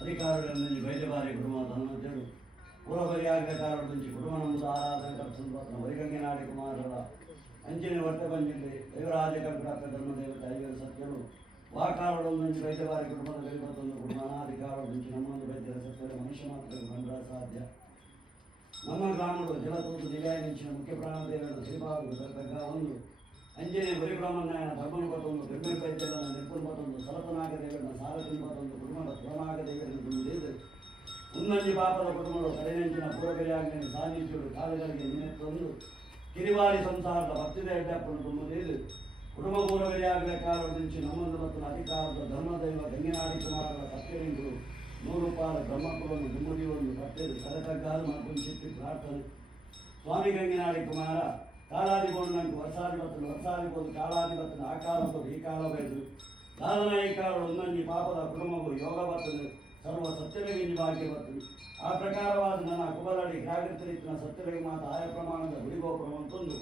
అధికారుల నుంచి బయలువారి కుటుంబ ధనవంతుడు పూర్వపర్యాగకారుల నుంచి కుటుంబనందు ఆరాధన కర్తృత్వం వరిగంగినాడి కుమారుల అంచెని వర్తపంచింది దైవరాజ కర్కట ధర్మదేవత ఐవర సత్యులు వాకారుల నుంచి బయలువారి కుటుంబం వెళ్ళిపోతుంది కుటుంబాధికారుల నుంచి నమ్మదు వైద్య సత్యులు మనుష్య మాత్రం మండల సాధ్య ನಮ್ಮ ಗ್ರಾಮಗಳು ಜಲತೂತು ನಿಗಾಯಿನಿಂಚಿನ ಮುಖ್ಯ ಪ್ರಾಣದೇವರು ಶ್ರೀಪಾದರು ದರ್ಗಾ ಒಂದು ಅಂಜನೆ ಬರಿಬ್ರಹ್ಮನಾಯನ ಧರ್ಮನ ಪತ್ತೊಂದು ಬೆಂಬಲ ಪೈದ್ಯಗಳನ್ನು ನಿರ್ಪುಣ ಪತ್ತೊಂದು ಸಲಪನಾಗದೇವರನ್ನ ಸಾರಥಿ ಪತ್ತೊಂದು ಕುಟುಂಬದ ಪುರನಾಗದೇವರನ್ನು ತುಂಬಿದ್ದು ಉನ್ನಂಜಿ ಪಾಪದ ಕುಟುಂಬಗಳು ಕಡೆಯಂಚಿನ ಪೂರ್ವಕರಿಯಾಗಿ ಸಾನ್ನಿಧ್ಯುಡು ಕಾಲಗಳಿಗೆ ನಿನೆತ್ತೊಂದು ಕಿರಿವಾರಿ ಸಂಸಾರದ ಭಕ್ತಿದ ಎಡ್ಡಪ್ಪನ್ನು ತುಂಬುವುದು ಕುಟುಂಬ ಪೂರ್ವಕರಿಯಾಗಲೇ ಕಾಲ నుంచి ನಮ್ಮದು ಮತ್ತು ಅಧಿಕಾರದ ಧರ್ಮದೈವ ಗಂಗಿನಾಡಿ ಕುಮಾರರ ಸತ್ಯಲಿಂಗರು 100 ರೂಪಾಯಿల ಬ್ರಹ್ಮಕುಲವನ್ನು ದುಮ್ಮದಿಯನ್ನು ಕಟ್ಟೆದು ಕರಕಗ್ಗಾಲು ಮನಕೊಂಡು చెప్పి ಪ್ರಾರ್ಥನೆ ಸ್ವಾಮಿ ಗಂಗಿನಾಡಿ ಕುಮಾರ ಕಾಲಾದಿಗೊಂಡಂಟು ವರ್ಷಾಧಿಪತನು ಕಾಲಾಧಿಪತನ ಆ ಕಾಲದ ಈ ಕಾಲವೈದು ಸಾಧನ ಈ ಕಾಲ ಒಂದೊಂದು ಪಾಪದ ಕುಟುಂಬವು ಯೋಗವತ್ತನು ಸರ್ವ ಸತ್ಯಲಗಿಂಜಿ ಭಾಗ್ಯವತ್ತನು ಆ ಪ್ರಕಾರವಾದ ನನ್ನ ಕುಬಲಡಿ ಜಾಗೃತರಿತ್ತಿನ ಸತ್ಯಲಗಿ ಮಾತ ಆಯ ಪ್ರಮಾಣದ ಗುಡಿಗೋಪುರವಂತೊಂದು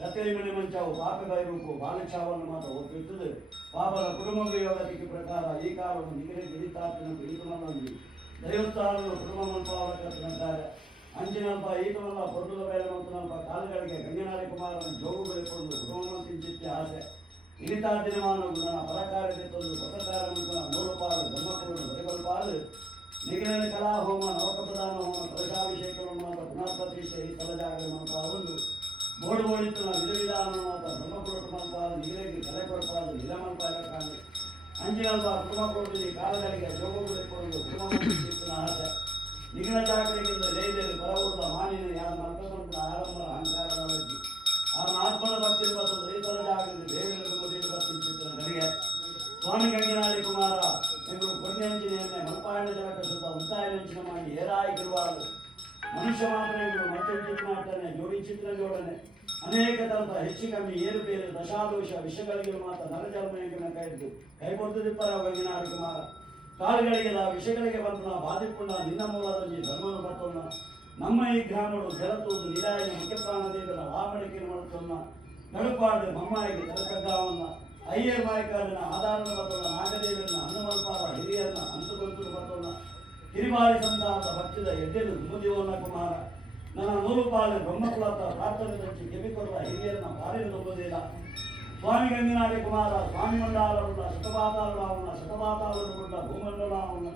ಕತ್ತರಿ ಮನೆ ಮಂಚಾವು ಪಾಪ ಬೈರೂಪು ಬಾಲಚಾವನ್ನು ಮಾತ್ರ ಒಪ್ಪಿಸುತ್ತದೆ ಪಾಪದ ಕುಟುಂಬ ಯೋಗತಿಗೆ ಪ್ರಕಾರ ಈ ಕಾಲವನ್ನು ನಿಗದಿ ಗಿರಿತಾಪಿನ ಇಳಿತುಮಲ್ಲಿ ದೈವಸ್ಥಾನಗಳು ಕುಟುಂಬ ಮಂತ್ರಾವಲಕತ್ತಿನಂತಾರೆ ಅಂಚಿನಲ್ಪ ಈತನಲ್ಲ ಪೊರ್ಲುದ ಬೇಡಮಂತನಲ್ಪ ಕಾಲುಗಳಿಗೆ ಗಂಗನಾಡಿ ಕುಮಾರನ ಜೋಗು ಬೆಳೆಕೊಂಡು ಕುಟುಂಬಂತಿಂಚಿತ್ತೆ ಆಸೆ ಇಳಿತಾದಿನಮಾನವು ನನ್ನ ಪರಕಾರ್ಯತೆ ತಂದು ಪತ್ರಕಾರ ಮಂತ್ರನ 3 ಪಾಲು ಬ್ರಹ್ಮಕುಲನ್ನು ಬರೆಗಲ್ಪಾಲು ನಿಗಿನಲ್ಲಿ ಕಲಾಹೋಮ ನವಕ ಪ್ರಧಾನ ಹೋಮ ಕಲಶಾಭಿಷೇಕವನ್ನು ಮಾತ್ರ ಪುನಃಪ್ರತಿಷ್ಠೆ ಈ ಸ್ಥಳಜಾಗರ ಮಂತ್ರ ಒಂದು ಬೋಡು ಬೋಡಿತ್ತು ವಿಧವಿಧಾನ ಮಾತ್ರ ಬ್ರಹ್ಮಕುಲಟ ಮಲ್ಪಾದ ನೀರಿಗೆ ಕಲೆ ಕೊಡಪಾದ ನಿಲಮಲ್ಪಾಯ ಕಾಣಿ ಅಂಜಿನಲ್ಪ ಕುಟುಂಬಕೊಡುತ್ತೀನಿ ಕಾಲಗಳಿಗೆ ಜೋಗ ಬೆಳೆಕೊಂಡು ಕುಟುಂಬ ಆಸೆ ನಿಗಿನ ಜಾಗರಿಗಿಂದ ಜೈದಲ್ಲಿ ಪರವೂರದ ಮಾನಿನ ಯಾರ ಮಲ್ಪಂತ ಆರಂಭ ಅಹಂಕಾರದ ವ್ಯಕ್ತಿ ಆ ಆತ್ಮದ ಭಕ್ತಿ ಬರ್ತದೆ ರೈತರ ಜಾಗದಲ್ಲಿ ದೇವರ ಮೊದಲು ಬರ್ತಿರ್ತಿತ್ತು ನನಗೆ ಸ್ವಾಮಿ ಗಂಗಿನಾಡಿ ಕುಮಾರ ಎಂಬುದು ಕೊನೆಯಂಚಿನೆಯನ್ನೇ ಮಲ್ಪಾಯಣ ಜಲಕ ಶುದ್ಧ ಉಂಟಾಯನಂಚಿನ ಮಾಡಿ ಏರಾಯಿ ಗಿರುವಾಳು ಮನುಷ್ಯ ಮಾತ್ರ ಎಂಬುದು ಮತ್ತೆ ಚಿತ್ರನಾಟನೆ ಜೋಡಿ ಚಿತ್ರ ಜೋಡಣೆ ಅನೇಕ ತರದ ಹೆಚ್ಚು ಕಮ್ಮಿ ಏರುಪೇರು ದಶಾದೋಷ ವಿಷಗಳಿಗೆ ಮಾತ್ರ ನರಜನ್ಮ ಕೈದ್ದು ಕೈ ಕೊಡ್ತಿಪ್ಪರ ಗಂಗಿನಾಡಿ ಕುಮಾರ ಕಾಳುಗಳಿಗೆ ವಿಷಯಗಳಿಗೆ ಬಂದ ಬಾಧಿಕೊಂಡ ನಿನ್ನ ಮೂಲದಲ್ಲಿ ಧರ್ಮವನ್ನು ಬರ್ತೊನ್ನ ನಮ್ಮ ಈ ಗ್ರಾಮಗಳು ಜಲತೂದು ನಿಲಾಯಿನ ಮುಖ್ಯ ಪ್ರಾಣದೇವರ ವಾಮಣಿಕೆಯನ್ನು ಮಾಡುತ್ತೊನ್ನ ನಡುಪಾಡು ಮಮ್ಮಾಯಿಗೆ ತಲಕಗ್ಗಾವನ್ನ ಅಯ್ಯರ್ ಮಾಯಕಾರನ ಆಧಾರನ ಬರ್ತೊನ್ನ ನಾಗದೇವರನ್ನ ಹನುಮಲ್ಪಾರ ಹಿರಿಯರನ್ನ ಅಂತಗೊಂತು ಬರ್ತೊನ್ನ ಕಿರಿವಾರಿ ಸಂತಾನದ ಭಕ್ತಿದ ಎಡ್ಡೆದು ಮುದಿಯೋನ್ನ ಕುಮಾರ ನನ್ನ 100 ಪಾಲು ಬ್ರಹ್ಮಕುಲತ ಪ್ರಾರ್ಥನೆ ತಂಚಿ ಕೆಮಿಕೊಲ್ಲ ಹಿರಿಯರನ್ನ ಬಾರಿನ ತುಂಬುವುದಿಲ್ಲ ಸ್ವಾಮಿ ಗಂಗಿನಾಡಿ ಕುಮಾರ ಸ್ವಾಮಿ ಮಂಡಾಲವುಳ್ಳ ಶತಪಾತಾಲುಳ್ಳ ಭೂಮಂಡಲವುಳ್ಳ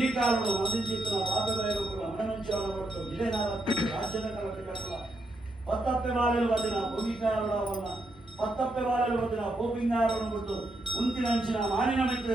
ಈ ಕಾಲಗಳು ಮಂದಿಚಿತ್ತನ ಪಾಪಗಳು ಕೂಡ ಮನಮಂಚವನ್ನು ಕೊಟ್ಟು ವಿಜಯನಗರ ರಾಜ್ಯದ ಕಲಕ್ಕೆ ಕಟ್ಟಲ ಪತ್ತಪ್ಪೆ ಬಾಲೆಲು ಬದಿನ ಭೂಮಿಕಾರವನ್ನ ಪತ್ತಪ್ಪೆ ಬಾಲೆಲು ಬದಿನ ಭೂಪಿಂಗಾರವನ್ನು ಬಿಟ್ಟು ಉಂತಿನಂಚಿನ ಮಾನಿನ ಮಿತ್ರ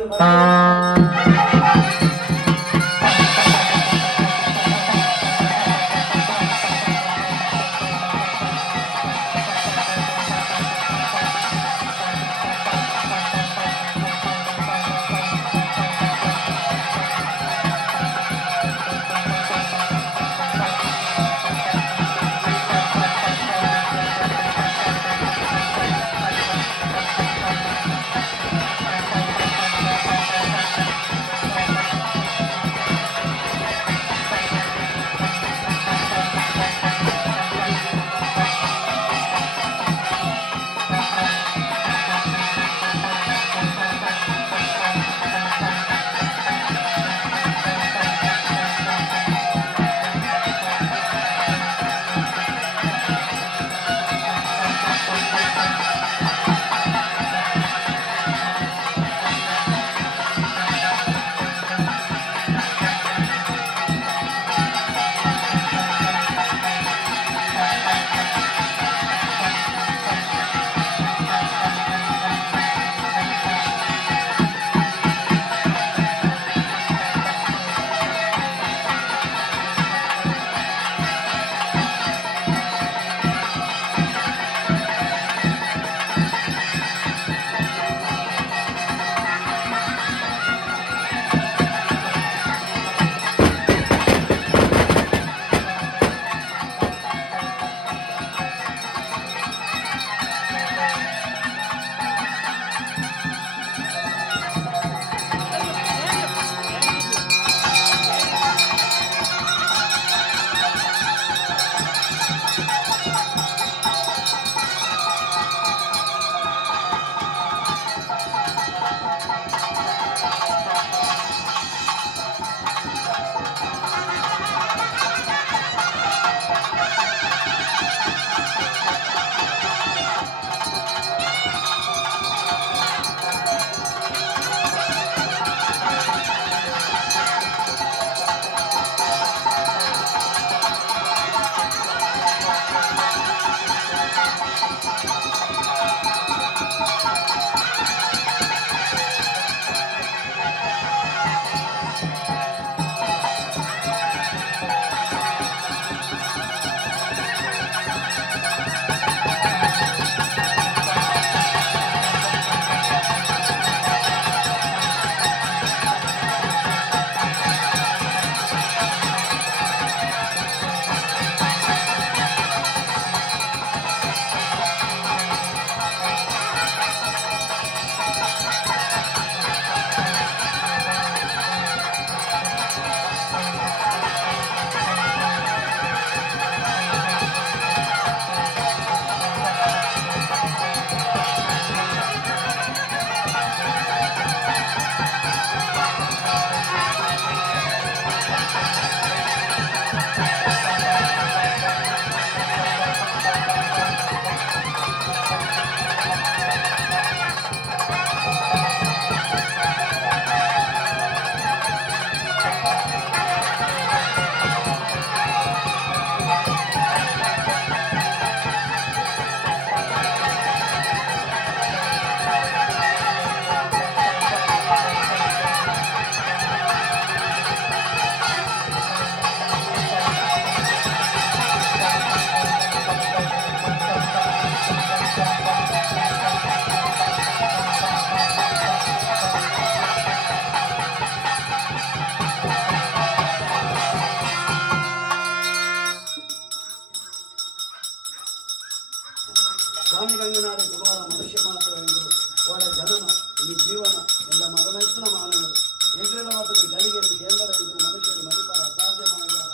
ಸ್ವಾಮಿ ಗಂಗನಾಥ ಕುಮಾರ ಮನುಷ್ಯ ಮಾತ್ರ ಎಂದು ಅವರ ಜನನ ಈ ಜೀವನ ಎಲ್ಲ ಮರಣಿಸಿನ ಮಾನವರು ಎಂಟರ ಮಾತ್ರ ಜಲಿಗೆಯಲ್ಲಿ ಕೇಂದ್ರ ಎಂದು ಮನುಷ್ಯರು ಮರಿಪರ ಅಸಾಧ್ಯ ಮಾಡಿದಾರ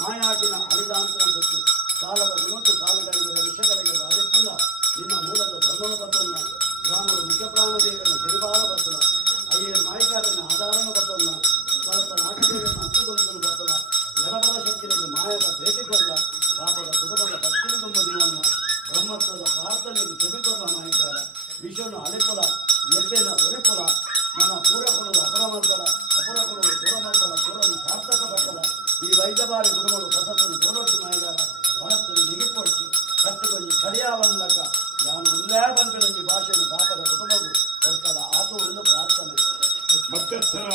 ಮಾಯಾಟಿನ ಅಳಿದಾಂತನ ಸುತ್ತು ಕಾಲದ ಗುಣತ್ತು ಕಾಲಗಳಿಗೆ ವಿಷಯಗಳಿಗೆ ಬಾಧಿಪುಲ್ಲ ನಿನ್ನ ಮೂಲದ ಧರ್ಮದ ಬತ್ತಲ್ಲ ರಾಮರು ಮುಖ್ಯಪ್ರಾಣ ದೇವರನ್ನು ತಿರುಬಾಲ ಬತ್ತಲ್ಲ ಅಯ್ಯರು ಮಾಯಿಕಾರನ ಆಧಾರನ ಬತ್ತಲ್ಲ ಸ್ವಲ್ಪ ನಾಟಕಗಳನ್ನು ಹತ್ತುಗೊಂಡು ಬತ್ತಲ್ಲ ಎಡಬಲ ಶಕ್ತಿಯಲ್ಲಿ ಮಾಯದ ಭೇಟಿಕೊಲ್ಲ ಪಾಪದ ಕುಟುಂಬದ ಭಕ್ತಿని ತುಂಬುವುದಿಲ್ಲ ಬ್ರಹ್ಮತ್ವದ ಪ್ರಾರ್ಥನೆಗೆ ಕಿವಿಕೊಲ್ಲ ಮಾಯಿಕಾರ ವಿಶ್ವನು ಅಲಿಪುಲ ಎಡ್ಡೆನ ಒರಿಪುಲ ನನ್ನ ಪೂರಕೊಡಲು ಅಪರಮರ್ಗಲ ಅಪರಕೊಡಲು ಪೂರಮರ್ಗಲ ಪೂರನ್ನು ಸಾರ್ಥಕ ಪಟ್ಟಲ ಈ ವೈದ್ಯಬಾರಿ ಗುರುಗಳು ಹೊಸತನ್ನು ತೋಡೊಟ್ಟು ಮಾಯಿಗಾರ ಮನಸ್ಸನ್ನು ನಿಗಿಪೊಡಿಸಿ ಕಟ್ಟುಕೊಂಡಿ ಕಡಿಯಾವನ್ನಕ ನಾನು ಉಲ್ಲೇ ಬಂಕಣಿ ಭಾಷೆಯನ್ನು ಪಾಪದ ಕುಟುಂಬವು ಕೊಡ್ತಾಳ ಆತು ಒಂದು ಪ್ರಾರ್ಥನೆ ಮಧ್ಯಸ್ಥರ